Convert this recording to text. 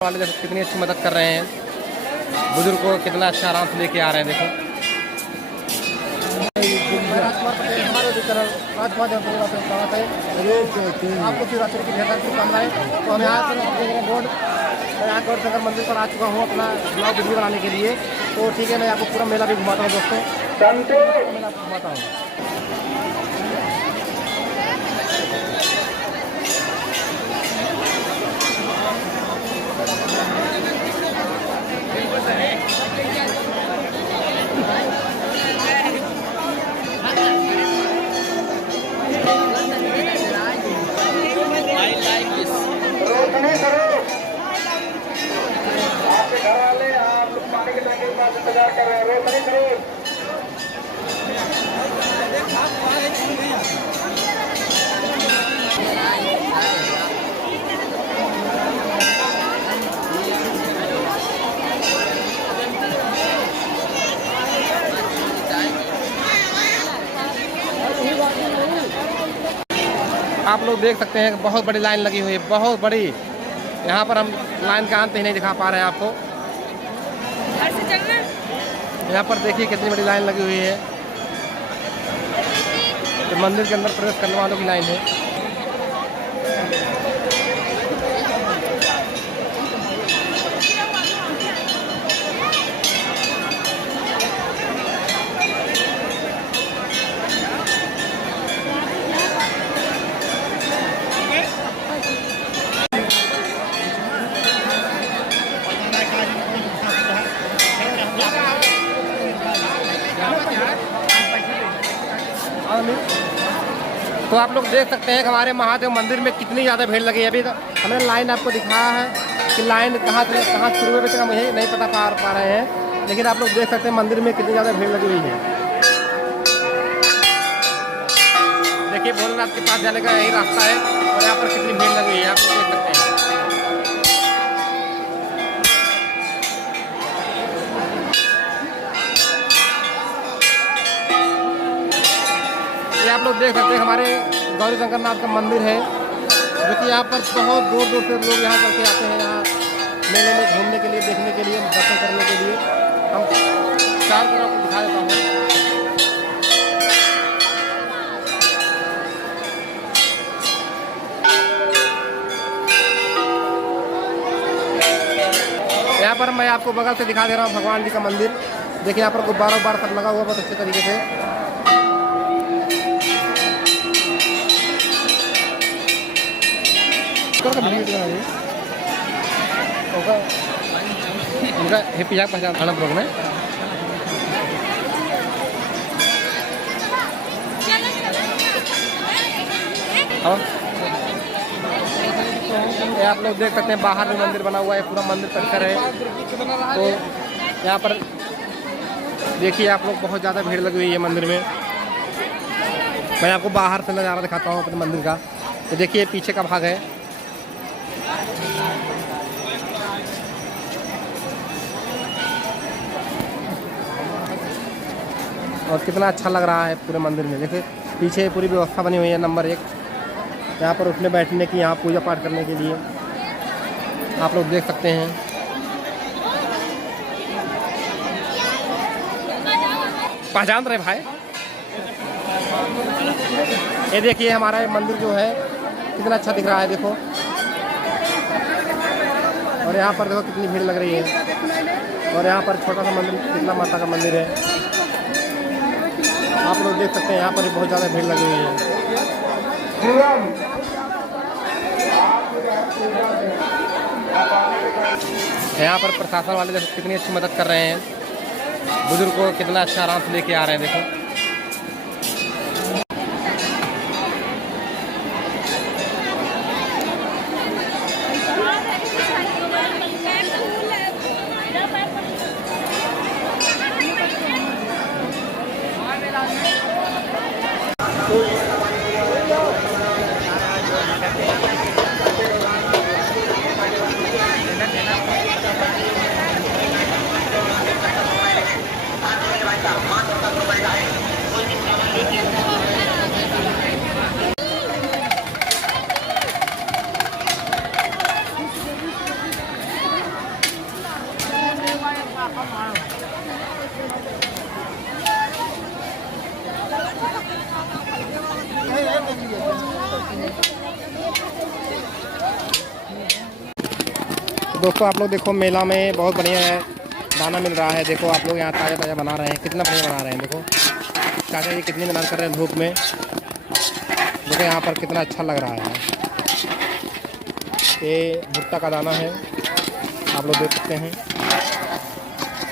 वाले देखो कितनी अच्छी मदद कर रहे हैं, बुजुर्ग को कितना अच्छा आराम से लेके आ रहे हैं। देखो आपको शिवरात्रि की ढेर शुभकामनाएं। तो हम यहाँ पर बोर्ड यहाँ गौर शंकर मंदिर पर आ चुका हूँ अपना ब्लॉग वीडियो बनाने के लिए। तो ठीक है, मैं आपको पूरा मेला भी घुमाता हूँ दोस्तों, मेला आपको घुमाता हूँ। आपके घर वाले आप पानी के टैंकर के पास इंतजार कर रहे हैं, रोक नहीं करो। आप लोग देख सकते हैं बहुत बड़ी लाइन लगी हुई है, बहुत बड़ी। यहाँ पर हम लाइन का अंत ही नहीं दिखा पा रहे हैं आपको। यहाँ पर देखिए कितनी बड़ी लाइन लगी हुई है, तो मंदिर के अंदर प्रवेश करने वालों की लाइन है। तो आप लोग देख सकते हैं कि हमारे महादेव मंदिर में कितनी ज़्यादा भीड़ लगी है। अभी तो हमने लाइन आपको दिखाया है कि लाइन कहाँ शुरू हुए तक मुझे नहीं पता पा रहे हैं, लेकिन आप लोग देख सकते हैं मंदिर में कितनी ज़्यादा भीड़ लगी हुई है। देखिए भोलेनाथ के पास जाने का यही रास्ता है और यहाँ पर कितनी भीड़ लगी हुई है, आप लोग देख सकते हैं। आप लोग देख सकते हैं हमारे गौरी शंकर नाथ का मंदिर है, जो कि यहाँ पर बहुत दूर दूर से लोग यहाँ करके आते हैं, यहाँ मेले में घूमने के लिए, देखने के लिए, दर्शन करने के लिए। हम चार तरफ को दिखा देता हूँ। यहाँ पर मैं आपको बगल से दिखा दे रहा हूँ भगवान जी का मंदिर। देखिए यहाँ पर गुब्बारा सब लगा हुआ बहुत अच्छे तरीके से। उनका हेपी पहचान आनंद लोग में आप लोग देख सकते हैं बाहर में मंदिर बना हुआ है, पूरा मंदिर परिसर है। तो यहाँ पर देखिए आप लोग बहुत ज़्यादा भीड़ लगी हुई है मंदिर में। मैं आपको बाहर से नज़ारा दिखाता हूँ अपने मंदिर का। तो देखिए पीछे का भाग है, और कितना अच्छा लग रहा है पूरे मंदिर में। देखिए पीछे पूरी व्यवस्था बनी हुई है नंबर 1, यहाँ पर उठने बैठने की, यहाँ पूजा पाठ करने के लिए आप लोग देख सकते हैं। पहचान रहे भाई, ये देखिए हमारा मंदिर जो है कितना अच्छा दिख रहा है, देखो। और यहाँ पर देखो कितनी भीड़ लग रही है, और यहाँ पर छोटा सा मंदिर, शीतला माता का मंदिर है, आप लोग देख सकते हैं। यहाँ पर भी बहुत ज़्यादा भीड़ लगी हुई है। यहाँ पर प्रशासन वाले देखो कितनी अच्छी मदद कर रहे हैं, बुजुर्ग को कितना अच्छा आराम से लेके आ रहे हैं। देखो Mata, mata, mata, mata, दोस्तों आप लोग देखो मेला में बहुत बढ़िया है, दाना मिल रहा है। देखो आप लोग यहाँ ताज़ा ताज़ा बना रहे हैं, कितना बढ़िया बना रहे हैं। देखो चाचा ये कितनी मेहनत कर रहे हैं धूप में। देखो यहाँ पर कितना अच्छा लग रहा है। ये भुट्टा का दाना है, आप लोग देख सकते हैं।